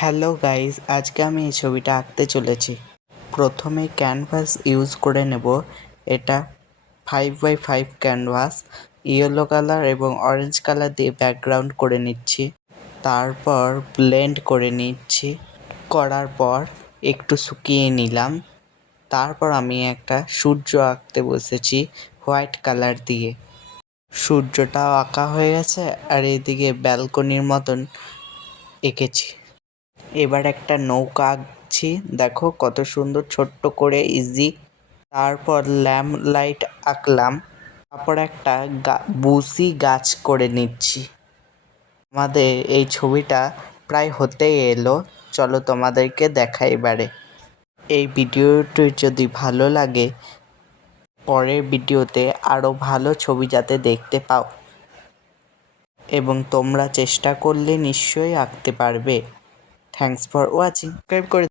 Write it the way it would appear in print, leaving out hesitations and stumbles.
Hello guys, আজকে আমি এই ছবিটা আঁকতে চলেছি। প্রথমে ক্যানভাস ইউজ করে নেব। এটা 5x5 ক্যানভাস, ইয়েলো কালার এবং অরেঞ্জ কালার দিয়ে ব্যাকগ্রাউন্ড করে নিচ্ছি। তারপর ব্লেন্ড করে নিচ্ছি। করার পর একটু শুকিয়ে নিলাম। তারপর আমি একটা সূর্য আঁকতে বসেছি হোয়াইট কালার দিয়ে। সূর্যটাও আঁকা হয়ে গেছে আর এদিকে ব্যালকনির মতন এঁকেছি। এবার একটা নৌকা আঁকছি, দেখো কত সুন্দর ছোট্ট করে ইজি। তারপর ল্যাম্প লাইট আঁকলাম। তারপর একটা বুসি গাছ করে নিচ্ছি। আমাদের এই ছবিটা প্রায় হতেই এলো, চলো তোমাদেরকে দেখাই এবারে। এই ভিডিওটি যদি ভালো লাগে, পরের ভিডিওতে আরও ভালো ছবি যাতে দেখতে পাও এবং তোমরা চেষ্টা করলে নিশ্চয়ই আঁকতে পারবে। Thanks for watching. সাবস্ক্রাইব করে